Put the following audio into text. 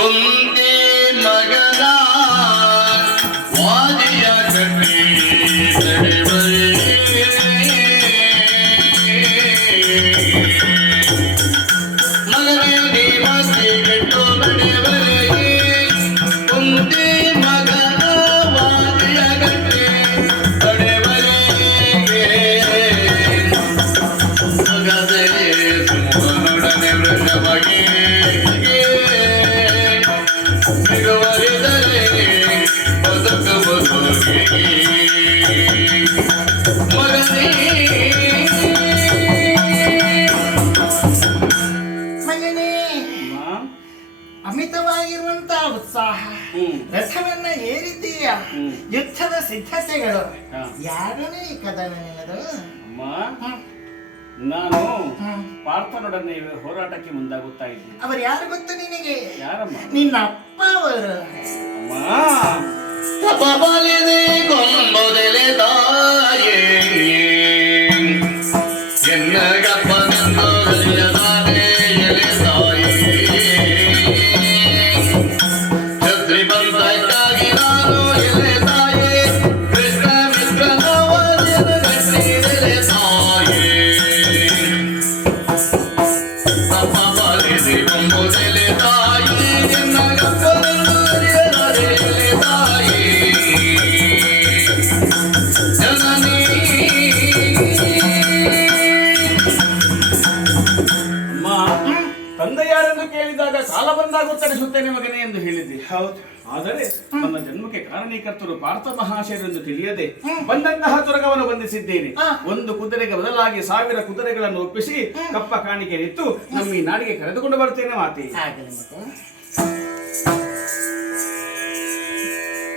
ಕುಂತಿ ಮಗನ ವಾದಿಯ ಕಟ್ಟಿ ತಡೆಬರಿ ಮಗನೇ ದೇವತೆ ಕೆಟ್ಟು ನಡೆಬರಿ ಕುಂತಿ ಮಗನ ವಾದಿಯ ಕಟ್ಟಿ ತಡೆಬರಿ ಮಗದೇ ಸುಮನೊಡನೆ ವೃಷಭಗೆ ಅಮಿತವಾಗಿರುವಂತಹ ಉತ್ಸಾಹ ರಥವನ್ನ ಏರಿದ್ದೀಯ ಯುದ್ಧದ ಸಿದ್ಧತೆಗಳು ಯಾರನೇ ಈ ಕದನ ನಿನ್ನದು? ನಾನು ಪಾರ್ಥನೊಡನೆ ಹೋರಾಟಕ್ಕೆ ಮುಂದಾಗುತ್ತಾ ಇದ್ದೀನಿ. ಅವರು ಯಾರು ಗೊತ್ತು ನಿನಗೆ? ಯಾರಮ್ಮ? ನಿನ್ನ ಅಪ್ಪ ಅವರು. ತಪಬಲಿದೆ ಕೊಂಬೊದೆಲೆ ತಾಯೇ ಎನ್ನಗಪ್ಪನೆಂದು ಗಲಿಯದಾನೆ ಎಲೆ ತಾಯೇ ಛತ್ರಿ ಬಂದಕ್ಕಾಗಿ ನಾನು ಎಲೆ ತಾಯೇ ಕೃಷ್ಣ ಮಿತ್ರನ ವರನ ಗಟ್ಟಿದೆಲೆ ತಾಯೇ ತಪಬಲಿದೆ ಕೊಂಬೊದೆಲೆ ತಾಯೇ ಎನ್ನಗಪ್ಪನೆಂದು ಗಲಿಯದಾನೆ ಎಲೆ ತಾಯೇ ತಂದೆ ಯಾರೆಂದು ಕೇಳಿದಾಗ ಕಾಲ ಬಂದಾಗ ಉತ್ತರಿಸುತ್ತೇನೆ ಮಗನೇ ಎಂದು ಹೇಳಿದ್ದೆ. ಹೌದು. ಆದರೆ ನನ್ನ ಜನ್ಮಕ್ಕೆ ಕಾರಣೀಕರ್ತರು ಪಾರ್ಥ ಮಹಾಶಯರೆಂದು ತಿಳಿಯದೆ ಬಂದಂತಹ ತುರಗವನ್ನು ಬಂಧಿಸಿದ್ದೇನೆ. ಒಂದು ಕುದುರೆಗೆ ಬದಲಾಗಿ 1000 ಕುದುರೆಗಳನ್ನು ಒಪ್ಪಿಸಿ ಕಪ್ಪ ಕಾಣಿಕೆ ನಿತ್ತು ನಮ್ಮ ಈ ನಾಡಿಗೆ ಕರೆದುಕೊಂಡು ಬರ್ತೇನೆ ಮಾತೆ.